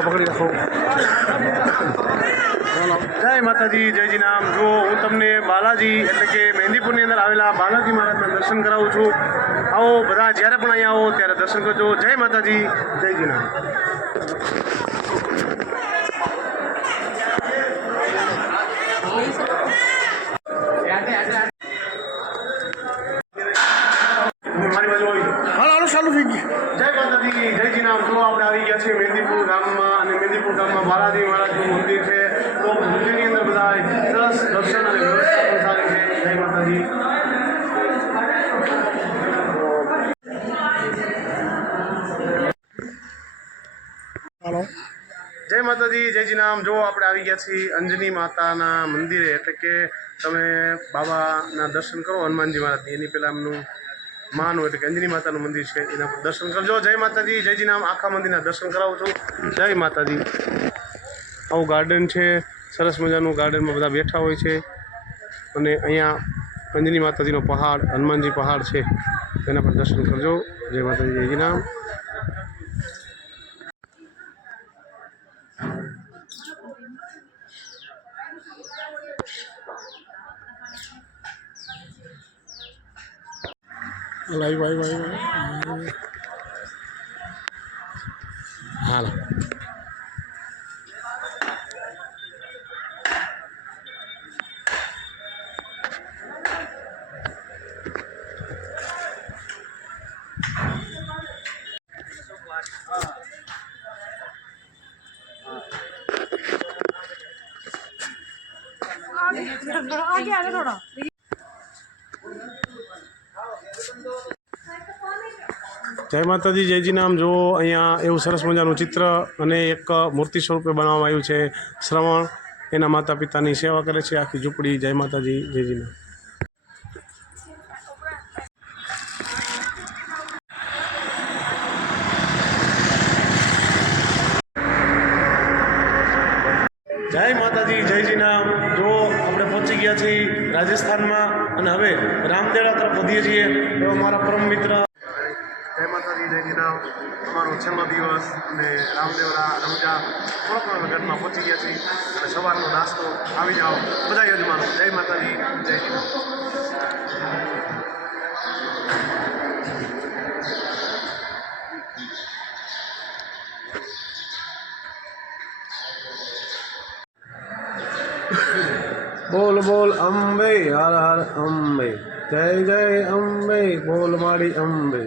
હાલો પકડી રાખો. જય માતાજી, જયજી નામ. જો હું તમને બાલાજી એટલે કે મહેંદીપુરની અંદર આવેલા બાલાજી મહારાજના દર્શન કરાવું છું. આવો બધા જ્યારે પણ અહીંયા આવો ત્યારે દર્શન કરજો. જય માતાજી, જયજી નામ. મારી બાજુ આવી હાલો હાલો ચાલુ થઈ ગઈ. જય માતાજી, જયજી નામ. જો આપણે આવી ગયા છીએ મહેંદીપુર ગામમાં અને મહેંદીપુર ગામમાં બાલાજી મહારાજનું મંદિર છે. તો મંદિરની અંદર બધા સરસ દર્શન અને વ્યવસ્થા પણ સારી છે. જય માતાજી. હાલો જય માતાજી, જયજી નામ. જો આપણે આવી ગયા છીએ અંજની માતાના મંદિરે એટલે કે તમે બાબાના દર્શન કરો હનુમાનજી મહારાજની. એની પહેલાં એમનું માનું એટલે કે અંજની માતાનું મંદિર છે, એના પર દર્શન કરજો. જય માતાજી, જયજી નામ. આખા મંદિરના દર્શન કરાવું છું. જય માતાજી. આવું ગાર્ડન છે, સરસ મજાનું. ગાર્ડનમાં બધા બેઠા હોય છે અને અહીંયા અંજની માતાજીનો પહાડ, હનુમાનજી પહાડ છે, તેના પર દર્શન કરજો. જય માતાજી, જયજી નામ. લાઈવ હાલો आगे आगे थोड़ा. જય માતાજી, જયજી નામ. જો અહીંયા એવું સરસ મજાનું ચિત્ર અને એક મૂર્તિ સ્વરૂપે બનાવવામાં આવ્યું છે. શ્રવણ એના માતા પિતાની સેવા કરે છે, આખી ઝૂંપડી. જય માતાજી, જયજી નામ. જય માતાજી, જયજી નામ. જો આપણે પહોંચી ગયા છીએ રાજસ્થાનમાં અને હવે રામદેવરા તરફ વધીએ છીએ. એવો મારા પરમ મિત્ર. જય માતાજી, જયજી નામ. અમારો છેલ્લો દિવસ અને રામદેવરા રમજા થોડોક ઘરમાં પહોંચી ગયા છીએ અને સવારનો નાસ્તો આવી જાઓ બધા યજમાનો. જય માતાજી, જયજી નામ. બોલ બોલ અંબે, હર હર અંબે, જય જય અંબે, બોલ મારી અંબે.